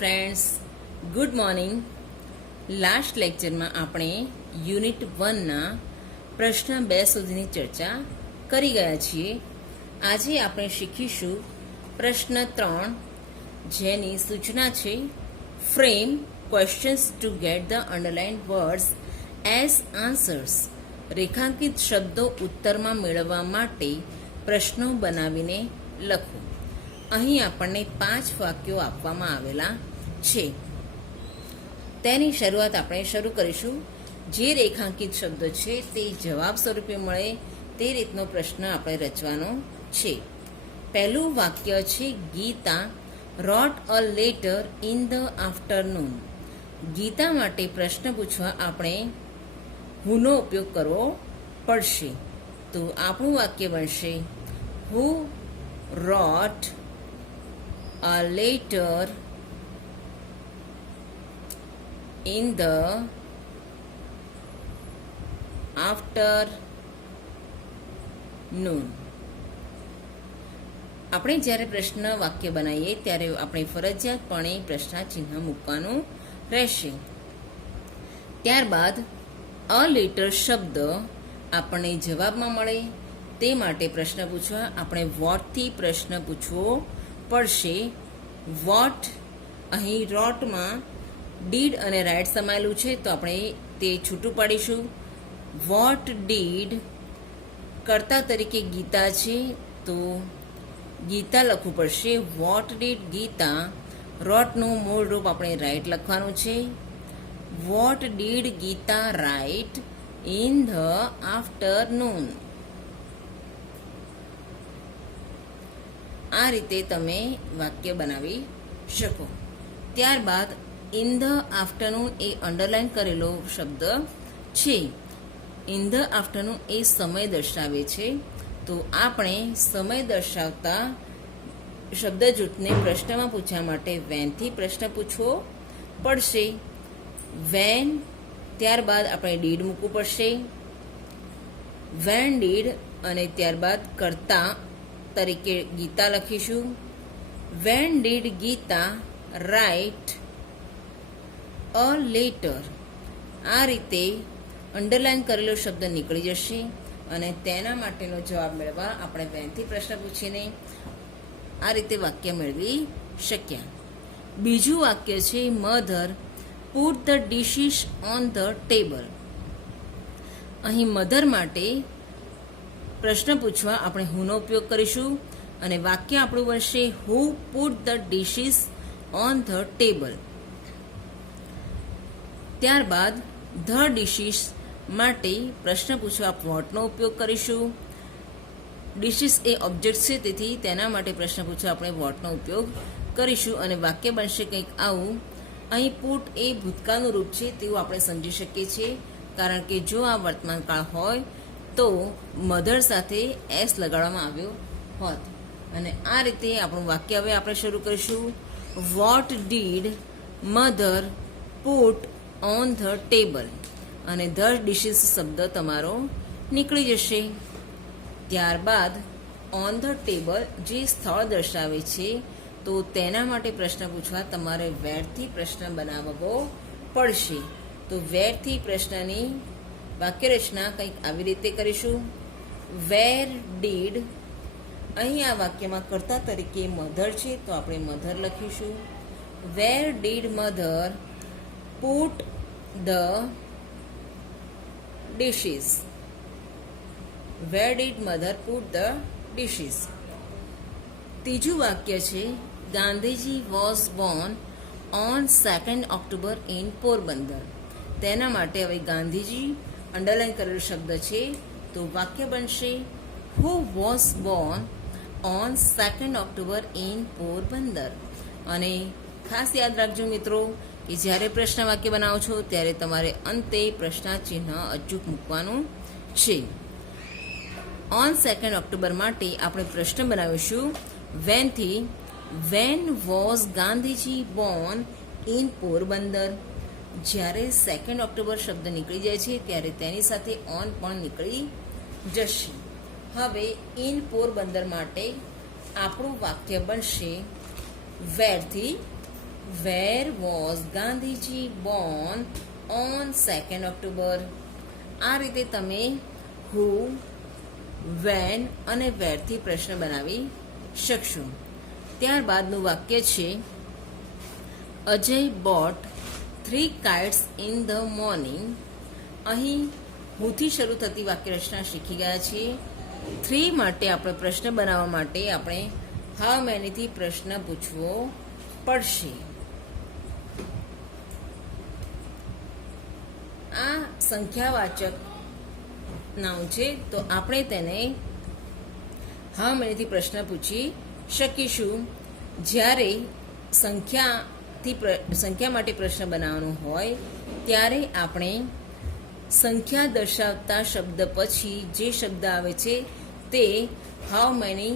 Friends, good morning. Last લેક્ચરમાં આપણે unit 1ના પ્રશ્ન 2 સુધીની ચર્ચા કરી ગયા છીએ. આજે આપણે શીખીશું પ્રશ્ન 3, જેની સૂચના છે frame questions to get the underlined words as answers. રેખાંકિત શબ્દો ઉત્તરમાં મેળવવા માટે પ્રશ્નો બનાવીને લખો. અહીં આપણને 5 વાક્યો આપવામાં આવેલા છે. તેની શરૂઆત આપણે શરૂ કરીશું. જે રેખાંકિત શબ્દો છે તે જવાબ સ્વરૂપે મળે તે રીતનો પ્રશ્ન આપણે રચવાનો છે. પહેલું વાક્ય છે Gita wrote a letter in the afternoon. Gita માટે પ્રશ્ન પૂછવા આપણે હુનો ઉપયોગ કરવો પડશે. તો આપણું વાક્ય બનશે હુ રોટ a letter in the afternoon. આપણે જ્યારે પ્રશ્ન વાક્ય બનાવીએ ત્યારે આપણે ફરજિયાતપણે પ્રશ્ન ચિહ્ન મૂકવાનું રહેશે. ત્યારબાદ અ લેટર શબ્દ આપણને જવાબમાં મળે તે માટે પ્રશ્ન પૂછવા આપણે વોટથી પ્રશ્ન પૂછવો પડશે. વોટ અહીં રોટમાં ડીડ અને રાઇટ સમાયેલું છે, તો આપણે તે છૂટું પાડીશું. વોટ ડીડ કર્તા તરીકે ગીતા છે, તો ગીતા લખવું પડશે. Vote did Gita. રોટનું મૂળ રૂપ આપણે રાઇટ લખવાનું છે. What did Gita write in the afternoon. આ રીતે તમે વાક્ય બનાવી શકો. ત્યારબાદ ઇન ધ આફ્ટરનૂન એ અંડરલાઇન કરેલો શબ્દ છે. ઇન ધ આફ્ટરનૂન એ સમય દર્શાવે છે, તો આપણે સમય દર્શાવતા શબ્દ જૂથને પ્રશ્નમાં પૂછવા માટે વેનથી પ્રશ્ન પૂછવો પડશે. વેન, ત્યારબાદ આપણે ડીડ મૂકવું પડશે. વેન ડીડ અને ત્યારબાદ કર્તા તરીકે ગીતા લખીશું. When did Gita write a letter. આ રીતે અંડરલાઇન કરેલો શબ્દ નીકળી જશે અને તેના માટેનો જવાબ મેળવવા આપણે વેનથી પ્રશ્ન પૂછીને આ રીતે વાક્ય મેળવી શક્યા. બીજું વાક્ય છે mother put the dishes on the table. અહીં મધર માટે પ્રશ્ન પૂછવા આપણે હુનો ઉપયોગ કરીશું અને વાક્ય આપણું બનશે who put the dishes on the table. ત્યારબાદ ધ ડિશિસ માટે પ્રશ્ન પૂછવા વોટનો ઉપયોગ કરીશું. ડિશિસ એ ઓબ્જેક્ટ છે, તેથી તેના માટે પ્રશ્ન પૂછવા આપણે વોટનો ઉપયોગ કરીશું અને વાક્ય બનશે કંઈક આવું. અહીં પુટ એ ભૂતકાળનું રૂપ છે તેવું આપણે સમજી શકીએ છીએ, કારણ કે જો આ વર્તમાન કાળ હોય તો મધર સાથે એસ લગાડવામાં આવ્યો હોત. અને આ રીતે આપણું વાક્ય હવે આપણે શરૂ કરીશું. What did mother put on the table. અને ધ ડિશિસ શબ્દ તમારો નીકળી જશે. ત્યારબાદ ઓન ધ ટેબલ જે સ્થળ દર્શાવે છે, તો તેના માટે પ્રશ્ન પૂછવા તમારે વેરથી પ્રશ્ન બનાવવો પડશે. તો વેરથી પ્રશ્નની વાક્ય રચના કંઈક આવી રીતે કરીશું. Where did. અહીં આ વાક્યમાં કર્તા તરીકે મધર છે, તો આપણે મધર લખીશું. Where did mother put the dishes. Where did mother put the dishes. ત્રીજું વાક્ય છે Gandhiji was Born on 2 October in Porbandar. તેના માટે હવે ગાંધીજી અંડરલાઇન કરેલો શબ્દ છે, તો વાક્ય બનશે who was Born on 2 October in Porbandar. અને ખાસ યાદ રાખજો મિત્રો કે જ્યારે પ્રશ્ન વાક્ય બનાવો છો ત્યારે તમારે અંતે પ્રશ્ન ચિહ્ન અચૂક મૂકવાનું છે. ઓન 2 ઓક્ટોબર માટે આપણે પ્રશ્ન બનાવીશું વેનથી. When was Gandhiji born in Porbandar. જ્યારે 2 ઓક્ટોબર શબ્દ નીકળી જાય છે ત્યારે તેની સાથે ઓન પણ નીકળી જશે. હવે ઇન પોરબંદર માટે આપણું વાક્ય બનશે વેરથી where was Gandhiji born on 2nd October. આ રીતે તમે હુ, વેન અને વેરથી પ્રશ્ન બનાવી શકશો. ત્યારબાદનું વાક્ય છે Ajay boat 3 kites in the morning. અહીં હુંથી શરૂ થતી વાક્ય રચના શીખી ગયા છીએ. 3 માટે આપણે પ્રશ્ન બનાવવા માટે આપણે હાઉ મેનીથી પ્રશ્ન પૂછવો પડશે. આ સંખ્યાવાચક નાઉન છે, તો આપણે તેને હાઉ મેનીથી પ્રશ્ન પૂછી શકીશું. જ્યારે સંખ્યા માટે પ્રશ્ન બનાવવાનો હોય ત્યારે આપણે સંખ્યા દર્શાવતા શબ્દ પછી જે શબ્દ આવે છે તે હાઉ મેની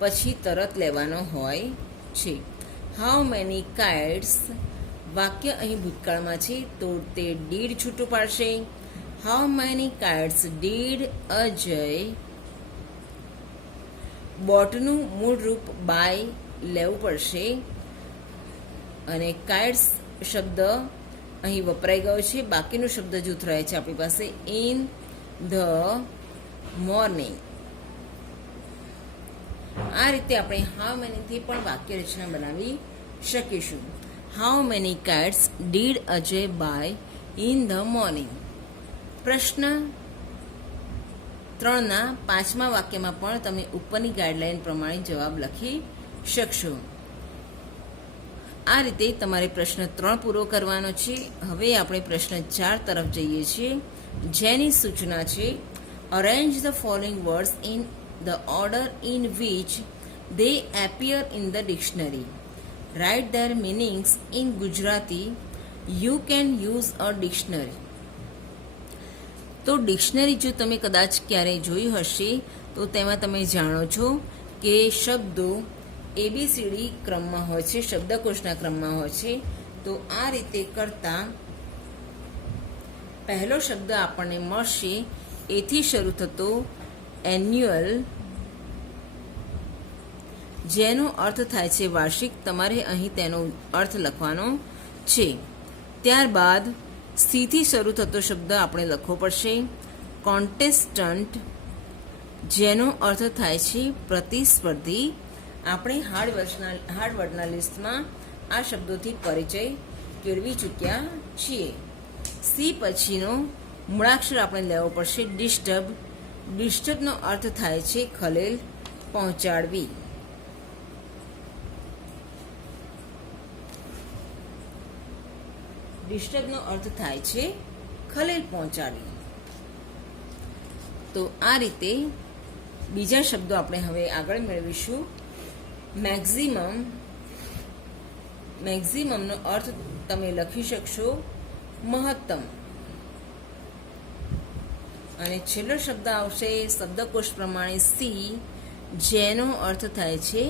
પછી તરત લેવાનો હોય છે. હાઉ મેની કાઇટ્સ, વાક્ય અહીં ભૂતકાળમાં છે તો તે ડીડ છૂટું પાડશે. How many kites did Ajay, બોટનું મૂળ રૂપ બાય લેવું પડશે અને કાઇટ્સ શબ્દ અહીં વપરાઈ ગયો છે. બાકીનું શબ્દ જૂથ રહે છે આપણી પાસે ઇન ધ મોર્નિંગ. આ રીતે આપણે હાઉ મેનીથી પણ વાક્ય રચના બનાવી શકીશું. How many kites did Ajay buy in the morning. પ્રશ્ન 3ના 5મા વાક્યમાં પણ તમે ઉપરની ગાઈડલાઈન પ્રમાણે જવાબ લખી શકશો. આ રીતે તમારે પ્રશ્ન 3 પૂરો કરવાનો છે. હવે આપણે પ્રશ્ન 4 તરફ જઈએ છીએ, જેની સૂચના છે arrange the following words in the order in which they appear in the dictionary. Write their meanings in Gujarati. You can use a dictionary. તો ડિક્શનરી જો તમે કદાચ ક્યારેય જોઈ હશે તો તેમાં તમે જાણો છો કે શબ્દો ABCD ક્રમમાં હોય છે, શબ્દકોશના ક્રમમાં હોય છે. તો આ રીતે કરતા પહેલો શબ્દ આપણને મળશે એથી શરૂ થતો એન્યુઅલ, જેનો અર્થ થાય છે વાર્ષિક. તમારે અહીં તેનો અર્થ લખવાનો છે. ત્યારબાદ સ્થિથી શરૂ થતો શબ્દ આપણે લખવો પડશે કોન્ટેસ્ટન્ટ, જેનો અર્થ થાય છે પ્રતિસ્પર્ધી. આપણે હાર્ડ વર્ડના લિસ્ટમાં આ શબ્દોથી પરિચય કેળવી ચૂક્યા છીએ. સી પછીનો મૂળાક્ષર આપણે લેવો પડશે ડિસ્ટર્બ. ડિસ્ટર્બનો અર્થ થાય છે ખલેલ પહોંચાડવી. ડિસ્ટર્બનો અર્થ થાય છે ખલેલ પહોંચાડવી. તો આ રીતે બીજા શબ્દો આપણે હવે આગળ મેળવીશું. મેક્ઝિમમ. મેક્ઝિમમનો અર્થ તમે લખી શકશો મહત્તમ. અને છેલ્લો શબ્દ આવશે શબ્દકોશ પ્રમાણે સી, જેનો અર્થ થાય છે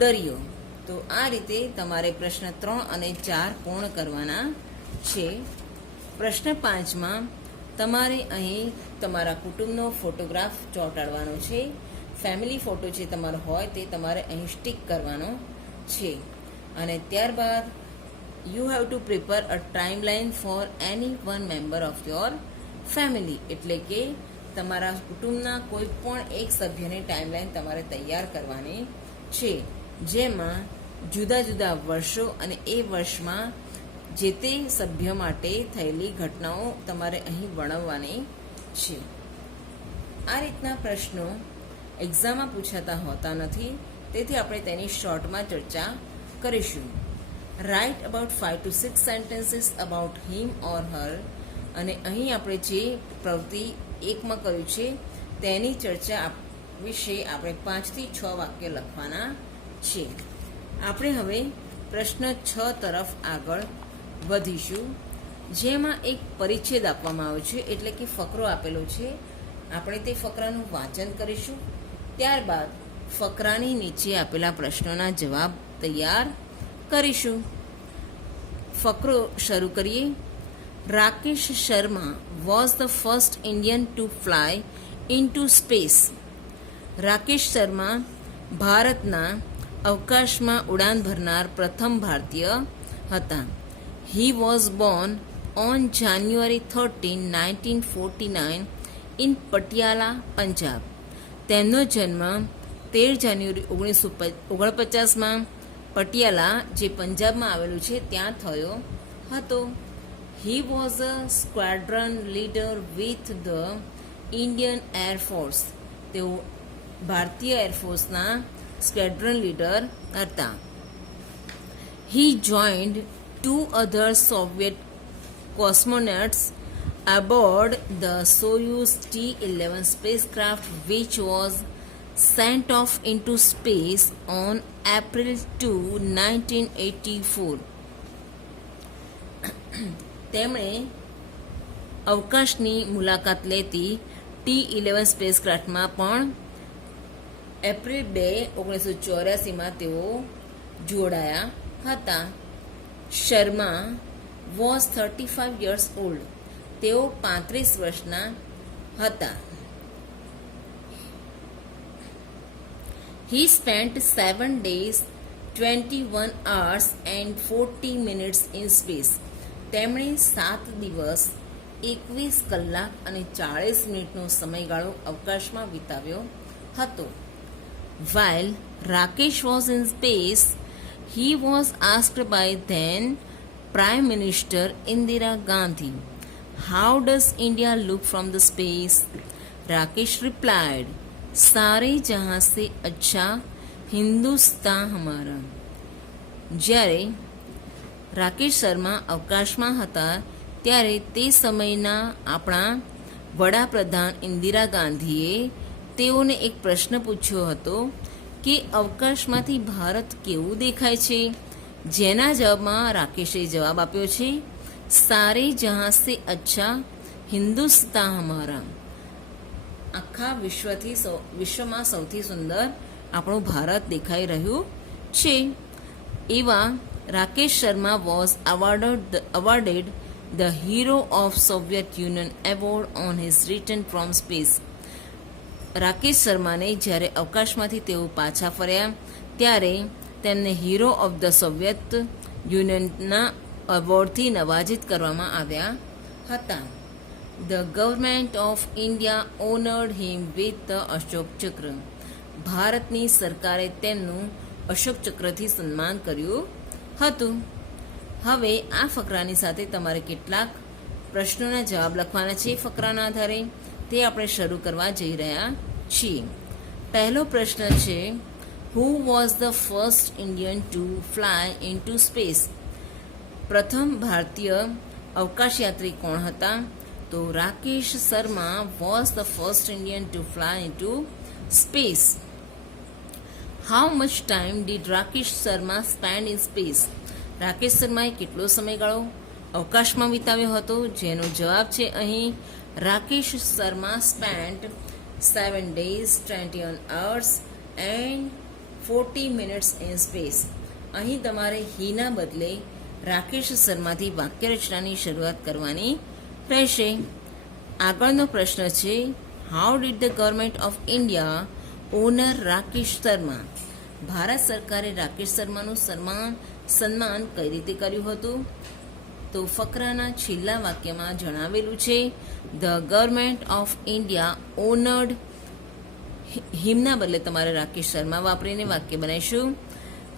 દરિયો. તો આ રીતે તમારે પ્રશ્ન 3 અને 4 પૂર્ણ કરવાના છે. પ્રશ્ન 5માં તમારે અહીં તમારા કુટુંબનો ફોટોગ્રાફ ચોંટાડવાનો છે. ફેમિલી ફોટો જે તમારો હોય તે તમારે અહીં સ્ટીક કરવાનો છે. અને ત્યારબાદ you have to prepare a timeline for any one member of your family. એટલે કે તમારા કુટુંબના કોઈ પણ એક સભ્યની ટાઈમલાઈન તમારે તૈયાર કરવાની છે, જેમાં જુદા જુદા વર્ષો અને એ વર્ષમાં જે તે સભ્ય માટે થયેલી ઘટનાઓ તમારે અહીં વર્ણવવાની છે. આ રીતના પ્રશ્નો એક્ઝામમાં પૂછાતા હોતા નથી, તેથી આપણે તેની શોર્ટમાં ચર્ચા કરીશું. Write about 5 to 6 sentences about him or her. અને અહીં આપણે જે પ્રવૃત્તિ 1માં કર્યું છે તેની ચર્ચા વિશે આપણે 5 થી 6 વાક્ય લખવાના છે. આપણે હવે પ્રશ્ન 6 તરફ આગળ વધીશું, જેમાં એક પરિચ્છેદ આપવામાં આવ્યો છે, એટલે કે ફકરો આપેલો છે. આપણે તે ફકરાનું વાંચન કરીશું. ત્યારબાદ ફકરાની નીચે આપેલા પ્રશ્નોના જવાબ તૈયાર કરીશું. ફકરો શરૂ કરીએ. Rakesh Sharma was the first Indian two fly into space. Rakesh Sharma ભારતના અવકાશમાં ઉડાન ભરનાર પ્રથમ ભારતીય હતા. He was Born on January 13, 1949 in Patiala, Punjab. તેમનો જન્મ 13 જાન્યુઆરી 1949માં પટિયાલા, જે પંજાબમાં આવેલું છે, ત્યાં થયો હતો. He was a સ્ક્વાડ્રન leader with the Indian air force. તેઓ ભારતીય એરફોર્સના સ્ક્વેડ્રન લીડર હતા. હી joined 2 other Soviet cosmonauts aboard the Soyuz T-11 spacecraft, which was sent off into space on April 2, 1984. તેમણે અવકાશની મુલાકાત લેતી T-11 સ્પેસક્રાફ્ટમાં પણ એપ્રિલ 2, 1984માં તેઓ જોડાયા હતા. Sharma was 35 years old. તેઓ 35 વર્ષના હતા. He spent 7 days, 21 hours and 40 minutes in space. તેમણે 7 દિવસ 21 કલાક અને 40 મિનિટનો સમયગાળો અવકાશમાં વિતાવ્યો હતો. While Rakesh was in space, he was asked by then Prime Minister Indira Gandhi, "How does India look from the space?" Rakesh replied, "सारे जहां से अच्छा हिंदुस्तान हमारा." જ્યારે રાકેશ શર્મા અવકાશમાં હતા ત્યારે તે સમયના આપણા વડાપ્રધાન ઇન્દિરા ગાંધીએ તેઓને એક પ્રશ્ન પૂછ્યો હતો કે અવકાશમાંથી ભારત કેવું દેખાય છે, જેના જવાબમાં રાકેશે જવાબ આપ્યો છે, "સારે જહાં સે અચ્છા હિન્દુસ્તાન હમારા." આખા વિશ્વમાં સૌથી સુંદર આપણું ભારત દેખાઈ રહ્યું છે. એવા Rakesh Sharma was awarded the Hero of Soviet Union award on his return from space. Rakesh શર્માને જ્યારે અવકાશમાંથી તેઓ પાછા ફર્યા ત્યારે તેમને હીરો ઓફ ધ સોવિયત યુનિયનના એવોર્ડથી નવાજિત કરવામાં આવ્યા હતા. The government of India honoured him with the Ashok ચક્ર. ભારતની સરકારે તેમનું અશોક ચક્રથી સન્માન કર્યું હતું. હવે આ ફકરાની સાથે તમારે કેટલાક પ્રશ્નોના જવાબ લખવાના છે. ફકરાના આધારે તે આપણે શરૂ કરવા જઈ રહ્યા છીએ. પહેલો પ્રશ્ન છે, who was the first Indian two fly into space? પ્રથમ ભારતીય અવકાશયાત્રી કોણ હતા? તો Rakesh Sharma was the first Indian two fly into space. How much time did Rakesh Sharma spend in space? Rakesh શર્માએ કેટલો સમયગાળો અવકાશમાં વિતાવ્યો હતો? જેનો જવાબ છે અહીં Rakesh Sharma spent 7 days, 21 hours and 40 minutes in space. અહીં તમારે હીના બદલે રાકેશ શર્માથી વાક્ય રચનાની શરૂઆત કરવાની રહેશે. આગળનો પ્રશ્ન છે, how did the government of India honour Rakesh Sharma? Bharat સરકારે રાકેશ શર્માનું સન્માન કઈ રીતે કર્યું હતું? તો ફકરાના છેલ્લા વાક્યમાં જણાવેલું છે, the government of India honoured હિમના બદલે તમારે રાકેશ શર્મા વાપરીને વાક્ય બનાવીશું.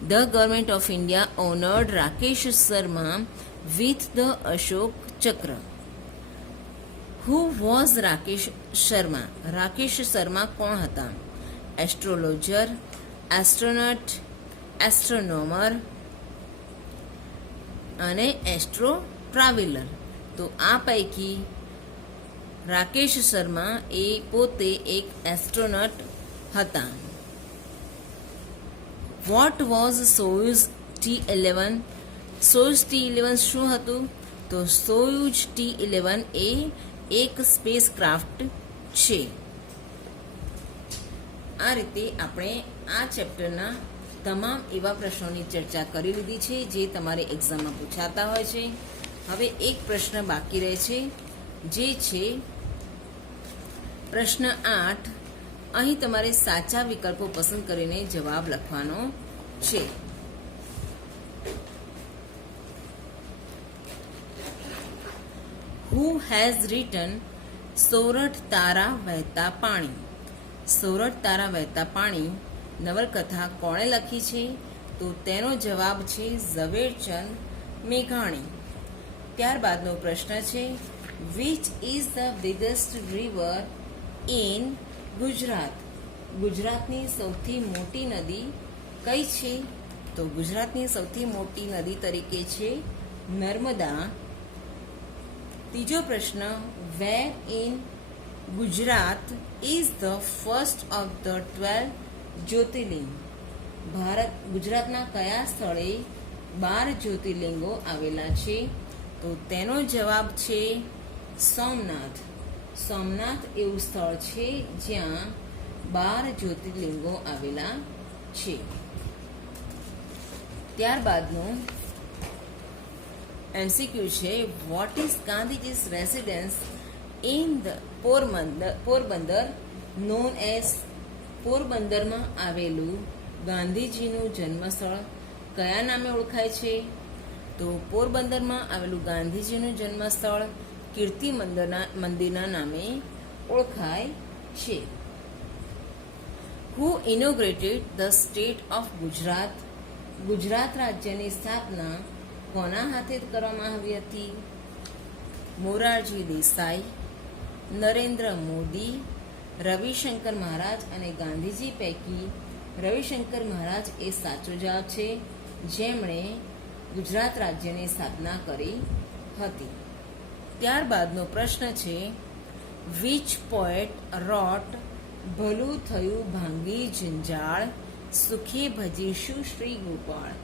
The government of India honoured Rakesh Sharma with the Ashok Chakra. Who was Rakesh Sharma? Rakesh Sharma કોણ હતા? એસ્ટ્રોલોજર, એસ્ટ્રોનટ, એસ્ટ્રોનોમર અને એસ્ટ્રો ટ્રાવેલર. તો આ પૈકી રાકેશ શર્મા એ પોતે એક એસ્ટ્રોનટ હતા. What was સોયુઝ T-11? સોયુઝ T-11 શું હતું? તો સોયુઝ T-11 એ એક સ્પેસ ક્રાફ્ટ છે. આ રીતે આપણે આ ચેપ્ટરના તમામ એવા પ્રશ્નોની ચર્ચા કરી લીધી છે જે તમારે એક્ઝામમાં પૂછાતા હોય છે. હવે એક પ્રશ્ન બાકી રહે છે, જે છે પ્રશ્ન 8. અહીં તમારે સાચા વિકલ્પો પસંદ કરીને જવાબ લખવાનો છે. હુ હેઝ રિટન સોરઠ તારા વહેતા પાણી? સોરઠ તારા વહેતા પાણી નવલકથા કોણે લખી છે? તો તેનો જવાબ છે ઝવેરચંદ મેઘાણી. ત્યારબાદનો પ્રશ્ન છે which is the biggest river in Gujarat? ગુજરાતની સૌથી મોટી નદી કઈ છે? તો ગુજરાતની સૌથી મોટી નદી તરીકે છે નર્મદા. ત્રીજો પ્રશ્ન where in Gujarat is the first of the 12 Jyotirlinga? ગુજરાતના કયા સ્થળે 12 જ્યોતિર્લિંગો આવેલા છે? તો તેનો જવાબ છે સોમનાથ. સોમનાથ એવું સ્થળ છે જ્યાં 12 જ્યોતિર્લિંગો આવેલા છે. ત્યારબાદનું MCQ છે what is Gandhiji's residence in the Porbandar known as? પોરબંદરમાં આવેલું ગાંધીજીનું જન્મસ્થળ કયા નામે ઓળખાય છે? તો પોરબંદરમાં આવેલું ગાંધીજીનું જન્મસ્થળ કીર્તિ મંદિરના નામે ઓળખાય છે. Who inaugurated the state of Gujarat? Gujarat રાજ્યની સ્થાપના કોના હાથે કરવામાં આવી હતી? મોરારજી દેસાઈ, નરેન્દ્ર મોદી, રવિશંકર મહારાજ અને ગાંધીજી પૈકી રવિશંકર મહારાજ એ સાચો જવાબ છે, જેમણે ગુજરાત રાજ્યની સ્થાપના કરી હતી. ત્યારબાદનો પ્રશ્ન છે વિચ પોએટ રોટ ભલું થયું ભાંગી જંજાળ સુખે ભજીશું શ્રી ગોપાળ?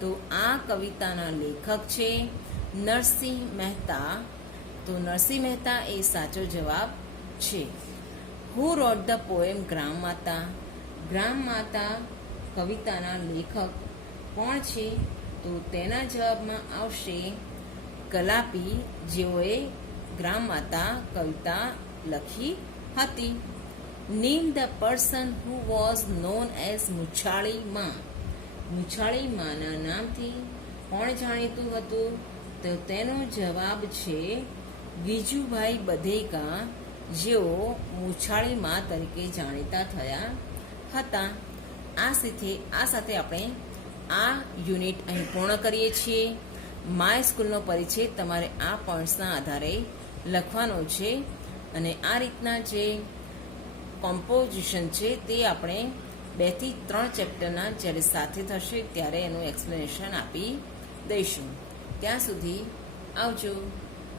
તો આ કવિતાના લેખક છે નરસિંહ મહેતા. તો નરસિંહ મહેતા એ સાચો જવાબ છે. હુ રોટ ધ પોએમ ગ્રામ માતા? ગ્રામ માતા કવિતાના લેખક કોણ છે? તો તેના જવાબમાં આવશે કલાપી, જેઓએ ગ્રામ માતા કવિતા લખી હતી. Name the person who was known as Muchhali Maa? Muchhali માના નામથી કોણ જાણીતું હતું? તો તેનો જવાબ છે ગીજુભાઈ બધેકા, જેઓ મુછાળી માં તરીકે જાણીતા થયા હતા. આ સાથે આપણે આ યુનિટ અહીં પૂર્ણ કરીએ છીએ. માય સ્કૂલનો પરિચય તમારે આ પોઈન્ટ્સના આધારે લખવાનો છે અને આ રીતના જે કોમ્પોઝિશન છે તે આપણે 2 થી 3 ચેપ્ટરના જ્યારે સાથે થશે ત્યારે એનું એક્સપ્લેનેશન આપી દઈશું. ત્યાં સુધી આવજો.